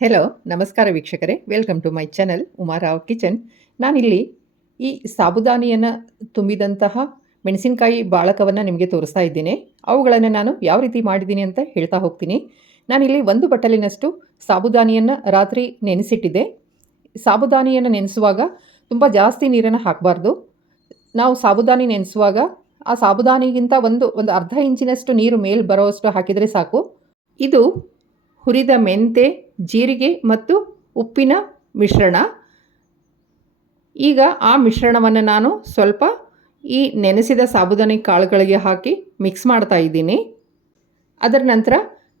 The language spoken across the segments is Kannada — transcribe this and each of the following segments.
ಹೆಲೋ ನಮಸ್ಕಾರ ವೀಕ್ಷಕರೇ. Welcome to my channel Uma Rao kitchen ನಾನಿಲ್ಲಿ ಈ ಸಾಬುದಾನಿಯನ್ನು ತುಂಬಿದಂತಹ ಮೆಣಸಿನಕಾಯಿ ಬಾಳಕವನ್ನು ನಿಮಗೆ ತೋರಿಸ್ತಾ ಇದ್ದೀನಿ. ಅವುಗಳನ್ನು ನಾನು ಯಾವ ರೀತಿ ಮಾಡಿದ್ದೀನಿ ಅಂತ ಹೇಳ್ತಾ ಹೋಗ್ತೀನಿ. ನಾನಿಲ್ಲಿ ಒಂದು ಬಟ್ಟಲಿನಷ್ಟು ಸಾಬುದಾನಿಯನ್ನು ರಾತ್ರಿ ನೆನೆಸಿಟ್ಟಿದ್ದೆ. ಸಾಬುದಾನಿಯನ್ನು ನೆನೆಸುವಾಗ ತುಂಬ ಜಾಸ್ತಿ ನೀರನ್ನು ಹಾಕಬಾರ್ದು. ನಾವು ಸಾಬುದಾನಿ ನೆನೆಸುವಾಗ ಆ ಸಾಬುದಾನಿಗಿಂತ ಒಂದು ಒಂದು ಅರ್ಧ ಇಂಚಿನಷ್ಟು ನೀರು ಮೇಲೆ ಬರೋವಷ್ಟು ಹಾಕಿದರೆ ಸಾಕು. ಇದು ಹುರಿದ ಮೆಂತೆ ಜೀರಿಗೆ ಮತ್ತು ಉಪ್ಪಿನ ಮಿಶ್ರಣ. ಈಗ ಆ ಮಿಶ್ರಣವನ್ನು ನಾನು ಸ್ವಲ್ಪ ಈ ನೆನೆಸಿದ ಸಾಬುದಾನಿ ಕಾಳುಗಳಿಗೆ ಹಾಕಿ ಮಿಕ್ಸ್ ಮಾಡ್ತಾ ಇದ್ದೀನಿ. ಅದರ ನಂತರ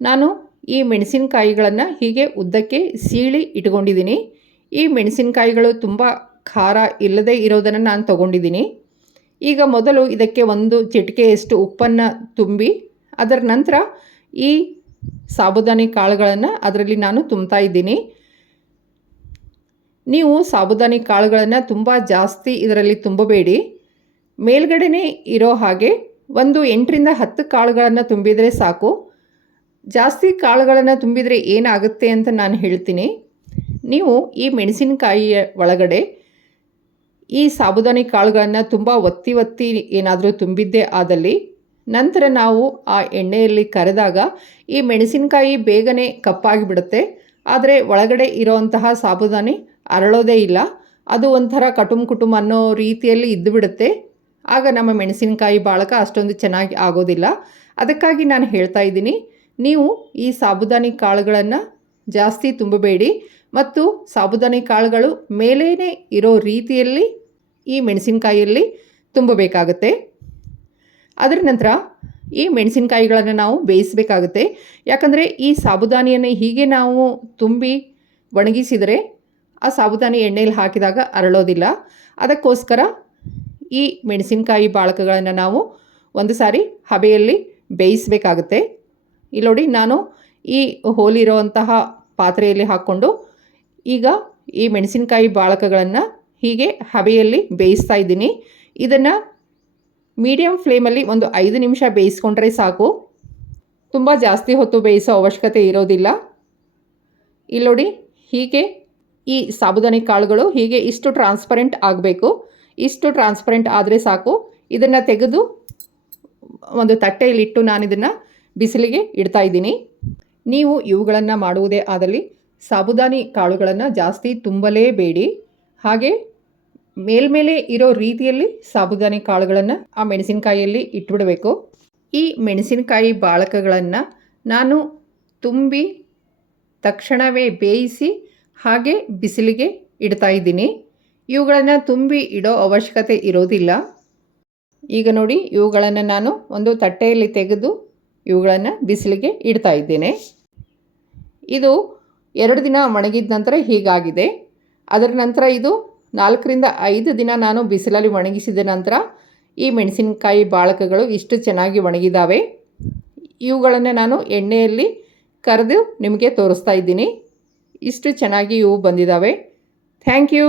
ನಾನು ಈ ಮೆಣಸಿನಕಾಯಿಗಳನ್ನು ಹೀಗೆ ಉದ್ದಕ್ಕೆ ಸೀಳಿ ಇಟ್ಕೊಂಡಿದ್ದೀನಿ. ಈ ಮೆಣಸಿನಕಾಯಿಗಳು ತುಂಬ ಖಾರ ಇಲ್ಲದೇ ಇರೋದನ್ನು ನಾನು ತಗೊಂಡಿದ್ದೀನಿ. ಈಗ ಮೊದಲು ಇದಕ್ಕೆ ಒಂದು ಚಿಟಿಕೆಯಷ್ಟು ಉಪ್ಪನ್ನು ತುಂಬಿ ಅದರ ನಂತರ ಈ ಸಾಬುದಾನಿ ಕಾಳುಗಳನ್ನು ಅದರಲ್ಲಿ ನಾನು ತುಂಬ್ತಾ ಇದ್ದೀನಿ. ನೀವು ಸಾಬುದಾನಿ ಕಾಳುಗಳನ್ನು ತುಂಬ ಜಾಸ್ತಿ ಇದರಲ್ಲಿ ತುಂಬಬೇಡಿ. ಮೇಲ್ಗಡೆನೇ ಇರೋ ಹಾಗೆ ಒಂದು ಎಂಟರಿಂದ ಹತ್ತು ಕಾಳುಗಳನ್ನು ತುಂಬಿದರೆ ಸಾಕು. ಜಾಸ್ತಿ ಕಾಳುಗಳನ್ನು ತುಂಬಿದರೆ ಏನಾಗುತ್ತೆ ಅಂತ ನಾನು ಹೇಳ್ತೀನಿ. ನೀವು ಈ ಮೆಣಸಿನಕಾಯಿಯ ಒಳಗಡೆ ಈ ಸಾಬುದಾನಿ ಕಾಳುಗಳನ್ನು ತುಂಬ ಒತ್ತಿ ಒತ್ತಿ ಏನಾದರೂ ತುಂಬಿದ್ದೇ ಆದಲ್ಲಿ ನಂತರ ನಾವು ಆ ಎಣ್ಣೆಯಲ್ಲಿ ಕರೆದಾಗ ಈ ಮೆಣಸಿನಕಾಯಿ ಬೇಗನೆ ಕಪ್ಪಾಗಿ ಬಿಡುತ್ತೆ ಆದರೆ ಒಳಗಡೆ ಇರೋವಂತಹ ಸಾಬುದಾನಿ ಅರಳೋದೇ ಇಲ್ಲ. ಅದು ಒಂಥರ ಕಟುಮ್ ಕುಟುಂಬ ಅನ್ನೋ ರೀತಿಯಲ್ಲಿ ಇದ್ದು ಬಿಡುತ್ತೆ ಆಗ ನಮ್ಮ ಮೆಣಸಿನಕಾಯಿ ಬಾಳಕ ಅಷ್ಟೊಂದು ಚೆನ್ನಾಗಿ ಆಗೋದಿಲ್ಲ. ಅದಕ್ಕಾಗಿ ನಾನು ಹೇಳ್ತಾ ಇದ್ದೀನಿ, ನೀವು ಈ ಸಾಬುದಾನಿ ಕಾಳುಗಳನ್ನು ಜಾಸ್ತಿ ತುಂಬಬೇಡಿ ಮತ್ತು ಸಾಬುದಾನಿ ಕಾಳುಗಳು ಮೇಲೇ ಇರೋ ರೀತಿಯಲ್ಲಿ ಈ ಮೆಣಸಿನಕಾಯಿಯಲ್ಲಿ ತುಂಬಬೇಕಾಗತ್ತೆ. ಅದರ ನಂತರ ಈ ಮೆಣಸಿನಕಾಯಿಗಳನ್ನು ನಾವು ಬೇಯಿಸಬೇಕಾಗುತ್ತೆ. ಯಾಕಂದರೆ ಈ ಸಾಬುದಾನಿಯನ್ನು ಹೀಗೆ ನಾವು ತುಂಬಿ ಒಣಗಿಸಿದರೆ ಆ ಸಾಬುದಾನಿ ಎಣ್ಣೆಯಲ್ಲಿ ಹಾಕಿದಾಗ ಅರಳೋದಿಲ್ಲ. ಅದಕ್ಕೋಸ್ಕರ ಈ ಮೆಣಸಿನಕಾಯಿ ಬಾಳಕಗಳನ್ನು ನಾವು ಒಂದು ಸಾರಿ ಹಬೆಯಲ್ಲಿ ಬೇಯಿಸಬೇಕಾಗುತ್ತೆ. ಇಲ್ಲಿ ನೋಡಿ ನಾನು ಈ ಹೋಲಿರುವಂತಹ ಪಾತ್ರೆಯಲ್ಲಿ ಹಾಕ್ಕೊಂಡು ಈಗ ಈ ಮೆಣಸಿನಕಾಯಿ ಬಾಳಕಗಳನ್ನು ಹೀಗೆ ಹಬೆಯಲ್ಲಿ ಬೇಯಿಸ್ತಾ ಇದ್ದೀನಿ. ಇದನ್ನು ಮೀಡಿಯಮ್ ಫ್ಲೇಮಲ್ಲಿ ಒಂದು ಐದು ನಿಮಿಷ ಬೇಯಿಸ್ಕೊಂಡ್ರೆ ಸಾಕು. ತುಂಬ ಜಾಸ್ತಿ ಹೊತ್ತು ಬೇಯಿಸೋ ಅವಶ್ಯಕತೆ ಇರೋದಿಲ್ಲ. ಇಲ್ಲೋಡಿ ಹೀಗೆ ಈ ಸಾಬುದಾನಿ ಕಾಳುಗಳು ಹೀಗೆ ಇಷ್ಟು ಟ್ರಾನ್ಸ್ಪರೆಂಟ್ ಆಗಬೇಕು. ಇಷ್ಟು ಟ್ರಾನ್ಸ್ಪರೆಂಟ್ ಆದರೆ ಸಾಕು. ಇದನ್ನು ತೆಗೆದು ಒಂದು ತಟ್ಟೆಯಲ್ಲಿಟ್ಟು ನಾನು ಇದನ್ನು ಬಿಸಿಲಿಗೆ ಇಡ್ತಾ ಇದ್ದೀನಿ. ನೀವು ಇವುಗಳನ್ನು ಮಾಡುವುದೇ ಆದಲ್ಲಿ ಸಾಬುದಾನಿ ಕಾಳುಗಳನ್ನು ಜಾಸ್ತಿ ತುಂಬಲೇಬೇಡಿ ಹಾಗೆ ಮೇಲ್ಮೇಲೆ ಇರೋ ರೀತಿಯಲ್ಲಿ ಸಾಬುದಾನಿ ಕಾಳುಗಳನ್ನು ಆ ಮೆಣಸಿನಕಾಯಿಯಲ್ಲಿ ಇಟ್ಬಿಡಬೇಕು. ಈ ಮೆಣಸಿನಕಾಯಿ ಬಾಳಕಗಳನ್ನು ನಾನು ತುಂಬಿ ತಕ್ಷಣವೇ ಬೇಯಿಸಿ ಹಾಗೆ ಬಿಸಿಲಿಗೆ ಇಡ್ತಾ ಇದ್ದೀನಿ. ಇವುಗಳನ್ನು ತುಂಬಿ ಇಡೋ ಅವಶ್ಯಕತೆ ಇರೋದಿಲ್ಲ. ಈಗ ನೋಡಿ, ಇವುಗಳನ್ನು ನಾನು ಒಂದು ತಟ್ಟೆಯಲ್ಲಿ ತೆಗೆದು ಇವುಗಳನ್ನು ಬಿಸಿಲಿಗೆ ಇಡ್ತಾ ಇದ್ದೇನೆ. ಇದು ಎರಡು ದಿನ ಒಣಗಿದ ನಂತರ ಹೀಗಾಗಿದೆ. ಅದರ ನಂತರ ಇದು ನಾಲ್ಕರಿಂದ ಐದು ದಿನ ನಾನು ಬಿಸಿಲಲ್ಲಿ ಒಣಗಿಸಿದ ನಂತರ ಈ ಮೆಣಸಿನಕಾಯಿ ಬಾಳಕಗಳು ಇಷ್ಟು ಚೆನ್ನಾಗಿ ಒಣಗಿದ್ದಾವೆ ಇವುಗಳನ್ನು ನಾನು ಎಣ್ಣೆಯಲ್ಲಿ ಕರೆದು ನಿಮಗೆ ತೋರಿಸ್ತಾ ಇದ್ದೀನಿ. ಇಷ್ಟು ಚೆನ್ನಾಗಿ ಇವು ಬಂದಿದ್ದಾವೆ ಥ್ಯಾಂಕ್ ಯು.